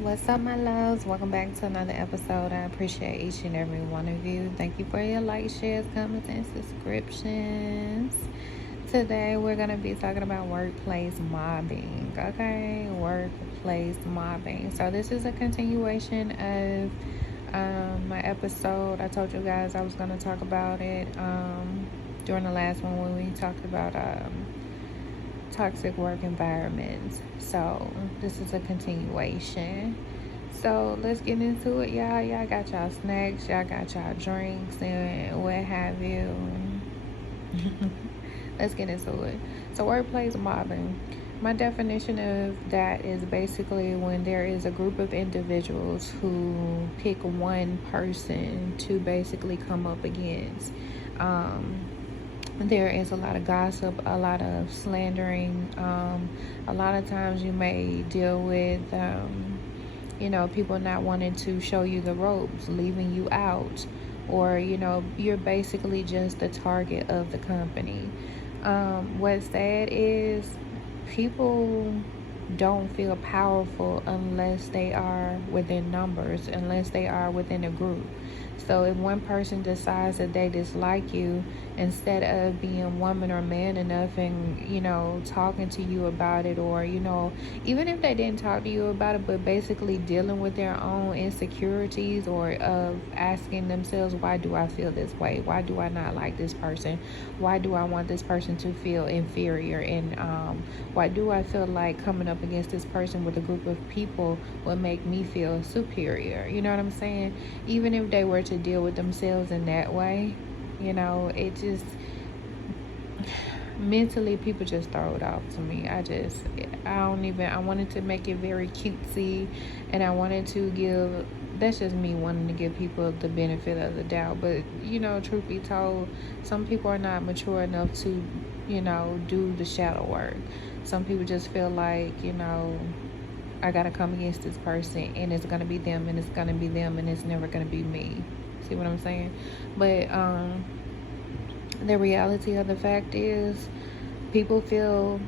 What's up, my loves? Welcome back to another episode. I appreciate each and every one of you. Thank you for your likes, shares, comments, and subscriptions. Today, we're going to be talking about workplace mobbing. Okay, workplace mobbing. So, this is a continuation of my episode. I told you guys I was going to talk about it during the last one when we talked about toxic work environments. So this is a continuation. So let's get into it, y'all. Y'all got y'all snacks, y'all got y'all drinks, and what have you. Let's get into it. So workplace mobbing. My definition of that is basically when there is a group of individuals who pick one person to basically come up against. There is a lot of gossip, a lot of slandering. A lot of times you may deal with, people not wanting to show you the ropes, leaving you out, or, you're basically just the target of the company. What's sad is people don't feel powerful unless they are within numbers, unless they are within a group. So if one person decides that they dislike you, instead of being woman or man enough and, talking to you about it, or, even if they didn't talk to you about it, but basically dealing with their own insecurities or asking themselves, why do I feel this way? Why do I not like this person? Why do I want this person to feel inferior? And why do I feel like coming up against this person with a group of people would make me feel superior? You know what I'm saying? Even if they were to deal with themselves in that way, it just mentally people just throw it off to me. I wanted to make it very cutesy, and I wanted to give, that's just me wanting to give people the benefit of the doubt. But truth be told, some people are not mature enough to do the shadow work. Some people just feel like, I gotta come against this person, and it's gonna be them, and it's gonna be them, and it's never gonna be me. See what I'm saying? But the reality of the fact is, people feel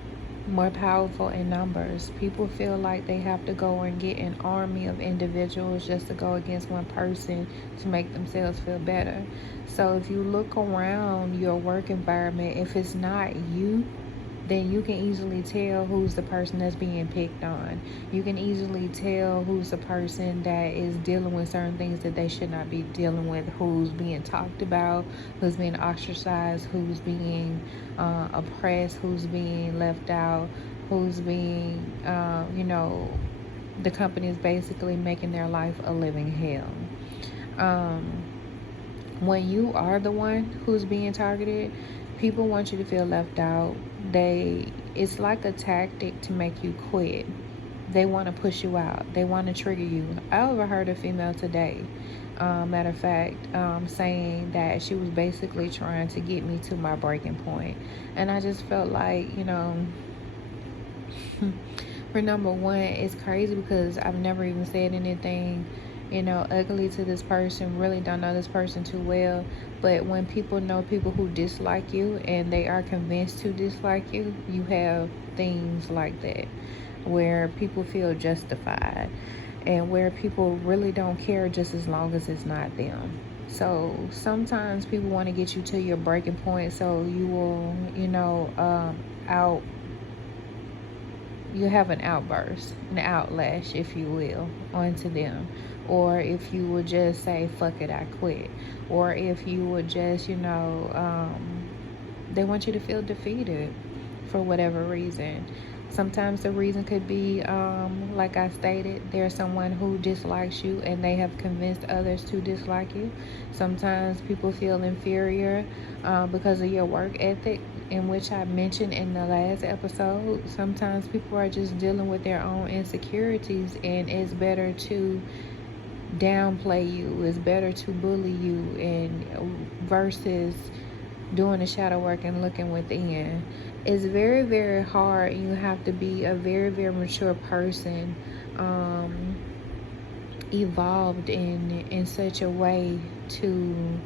more powerful in numbers. People feel like they have to go and get an army of individuals just to go against one person to make themselves feel better. So if you look around your work environment, if it's not you, then you can easily tell who's the person that's being picked on. You can easily tell who's the person that is dealing with certain things that they should not be dealing with, who's being talked about, who's being ostracized, who's being oppressed, who's being left out, who's being, the company is basically making their life a living hell. When you are the one who's being targeted, people want you to feel left out. It's like a tactic to make you quit. They want to push you out. They want to trigger you. I overheard a female today, matter of fact, saying that she was basically trying to get me to my breaking point. And I just felt like, for number one, it's crazy because I've never even said anything ugly to this person, really don't know this person too well. But when people know people who dislike you and they are convinced to dislike you, you have things like that where people feel justified and where people really don't care just as long as it's not them. So sometimes people want to get you to your breaking point, so you will, you have an outburst, an outlash, if you will, onto them. Or if you would just say, fuck it, I quit. Or if you would just, they want you to feel defeated for whatever reason. Sometimes the reason could be, like I stated, there's someone who dislikes you and they have convinced others to dislike you. Sometimes people feel inferior because of your work ethic, in which I mentioned in the last episode. Sometimes people are just dealing with their own insecurities, and it's better to downplay you. It's better to bully you and versus doing the shadow work and looking within. It's very, very hard. You have to be a very, very mature person, evolved in such a way to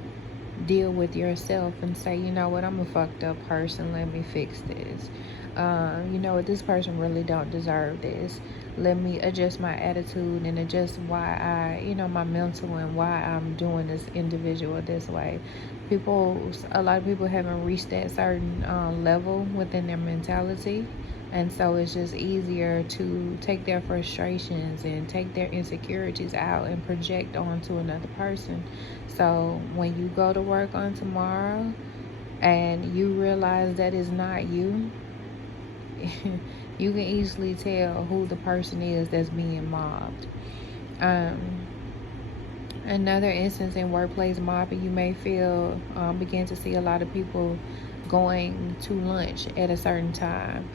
deal with yourself and say, you know what, I'm a fucked up person, let me fix this. You know what, this person really don't deserve this. let me adjust my attitude and adjust why my mental, and why I'm doing this individual this way. A lot of people haven't reached that certain level within their mentality, and so it's just easier to take their frustrations and take their insecurities out and project onto another person. So when you go to work on tomorrow and you realize that is not you, you can easily tell who the person is that's being mobbed. Another instance in workplace mobbing, you may begin to see a lot of people going to lunch at a certain time,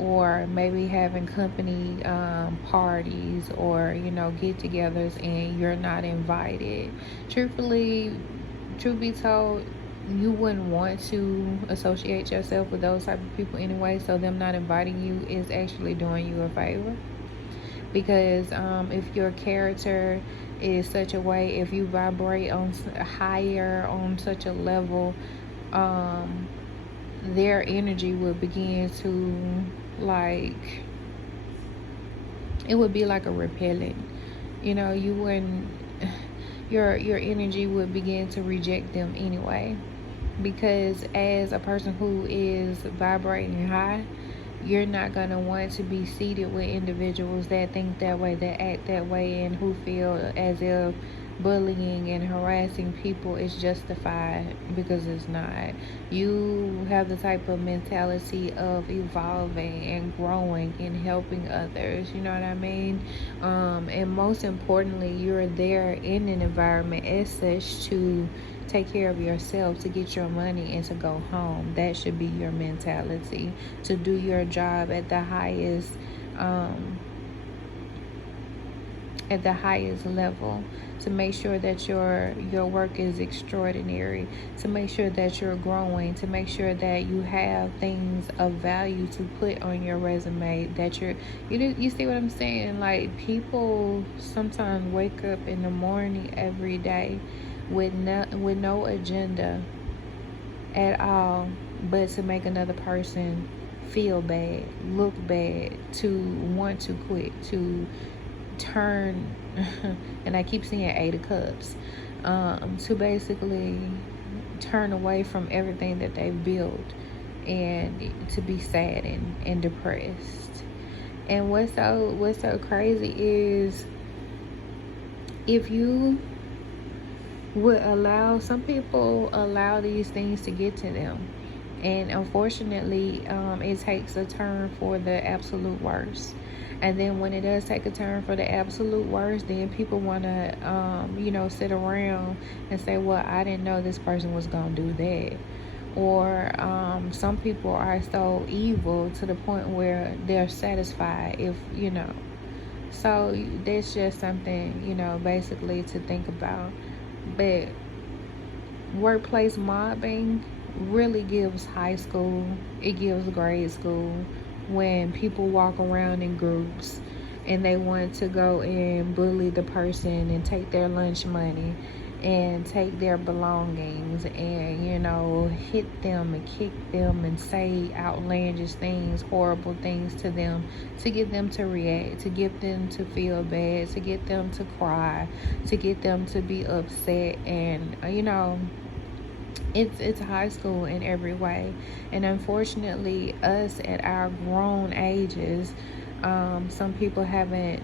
or maybe having company parties, or get-togethers, and you're not invited. Truth be told, you wouldn't want to associate yourself with those type of people anyway, so them not inviting you is actually doing you a favor. Because if your character is such a way, if you vibrate on higher, on such a level, their energy would begin to, like, it would be like a repellent. You wouldn't, your energy would begin to reject them anyway. Because as a person who is vibrating high, you're not going to want to be seated with individuals that think that way, that act that way, and who feel as if bullying and harassing people is justified, because it's not. You have the type of mentality of evolving and growing and helping others, you know what I mean? And most importantly, you're there in an environment as such to take care of yourself, to get your money, and to go home. That should be your mentality, to do your job at the highest level, to make sure that your work is extraordinary, to make sure that you're growing, to make sure that you have things of value to put on your resume, that you see what I'm saying? Like, people sometimes wake up in the morning every day with no agenda at all, but to make another person feel bad, look bad, to want to quit, to turn and I keep seeing 8 of Cups, to basically turn away from everything that they've built, and to be saddened and depressed. And what's so crazy is, if you would allow, some people allow these things to get to them, and unfortunately it takes a turn for the absolute worst. And then when it does take a turn for the absolute worst, then people want to sit around and say, well, I didn't know this person was gonna do that. Or some people are so evil to the point where they're satisfied if so that's just something basically to think about. But workplace mobbing really gives high school, it gives grade school, when people walk around in groups and they want to go and bully the person and take their lunch money and take their belongings and hit them and kick them and say outlandish things, horrible things to them, to get them to react, to get them to feel bad, to get them to cry, to get them to be upset. And it's high school in every way. And unfortunately, us at our grown ages, some people haven't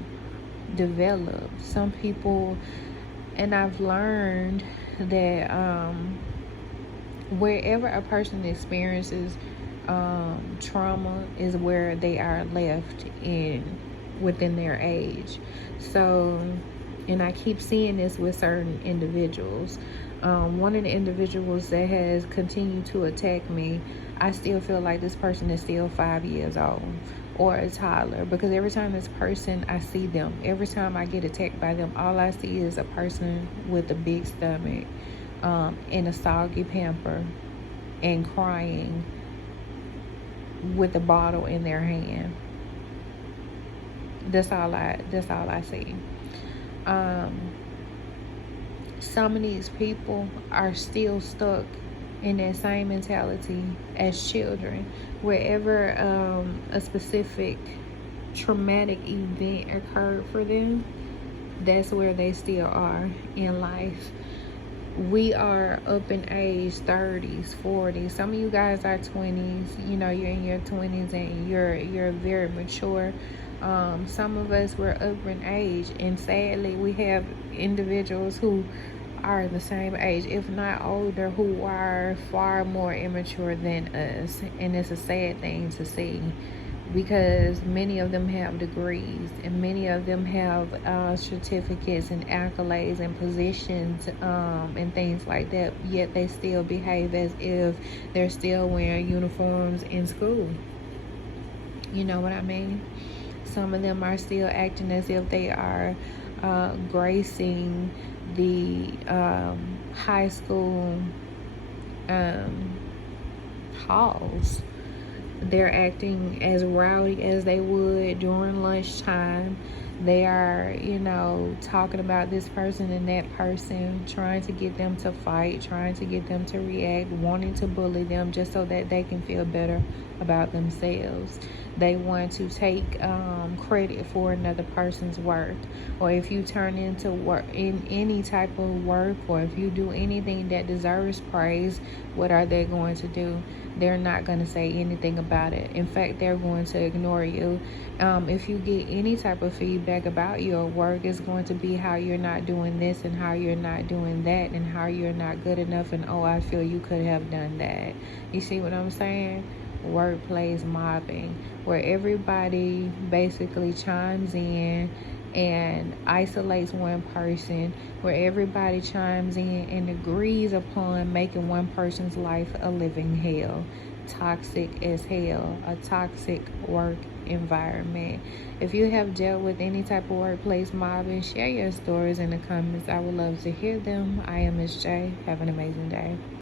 developed. Some people, and I've learned that wherever a person experiences trauma is where they are left within their age. So, and I keep seeing this with certain individuals. One of the individuals that has continued to attack me, I still feel like this person is still 5 years old or a toddler, because every time this person, I see them, every time I get attacked by them, all I see is a person with a big stomach, in a soggy pamper, and crying with a bottle in their hand. That's all I see. Some of these people are still stuck in that same mentality as children. Wherever a specific traumatic event occurred for them, that's where they still are in life. We are up in age, 30s, 40s. Some of you guys are 20s. You know, you're in your 20s and you're very mature. Some of us were up in age, and sadly we have individuals who are the same age, if not older, who are far more immature than us. And it's a sad thing to see, because many of them have degrees and many of them have certificates and accolades and positions and things like that, yet they still behave as if they're still wearing uniforms in school. You know what I mean? Some of them are still acting as if they are gracing the high school halls. They're acting as rowdy as they would during lunchtime. They are, you know, talking about this person and that person, trying to get them to fight, trying to get them to react, wanting to bully them just so that they can feel better about themselves. They want to take credit for another person's work. Or if you turn into work in any type of work, or if you do anything that deserves praise, what are they going to do? They're not going to say anything about it. In fact, they're going to ignore you. If you get any type of feedback about your work, it's going to be how you're not doing this and how you're not doing that and how you're not good enough, and oh, I feel you could have done that. You see what I'm saying? Workplace mobbing, where everybody basically chimes in and isolates one person, where everybody chimes in and agrees upon making one person's life a living hell. Toxic as hell. A toxic work environment. If you have dealt with any type of workplace mobbing, share your stories in the comments. I would love to hear them. I am MsJaye. Have an amazing day.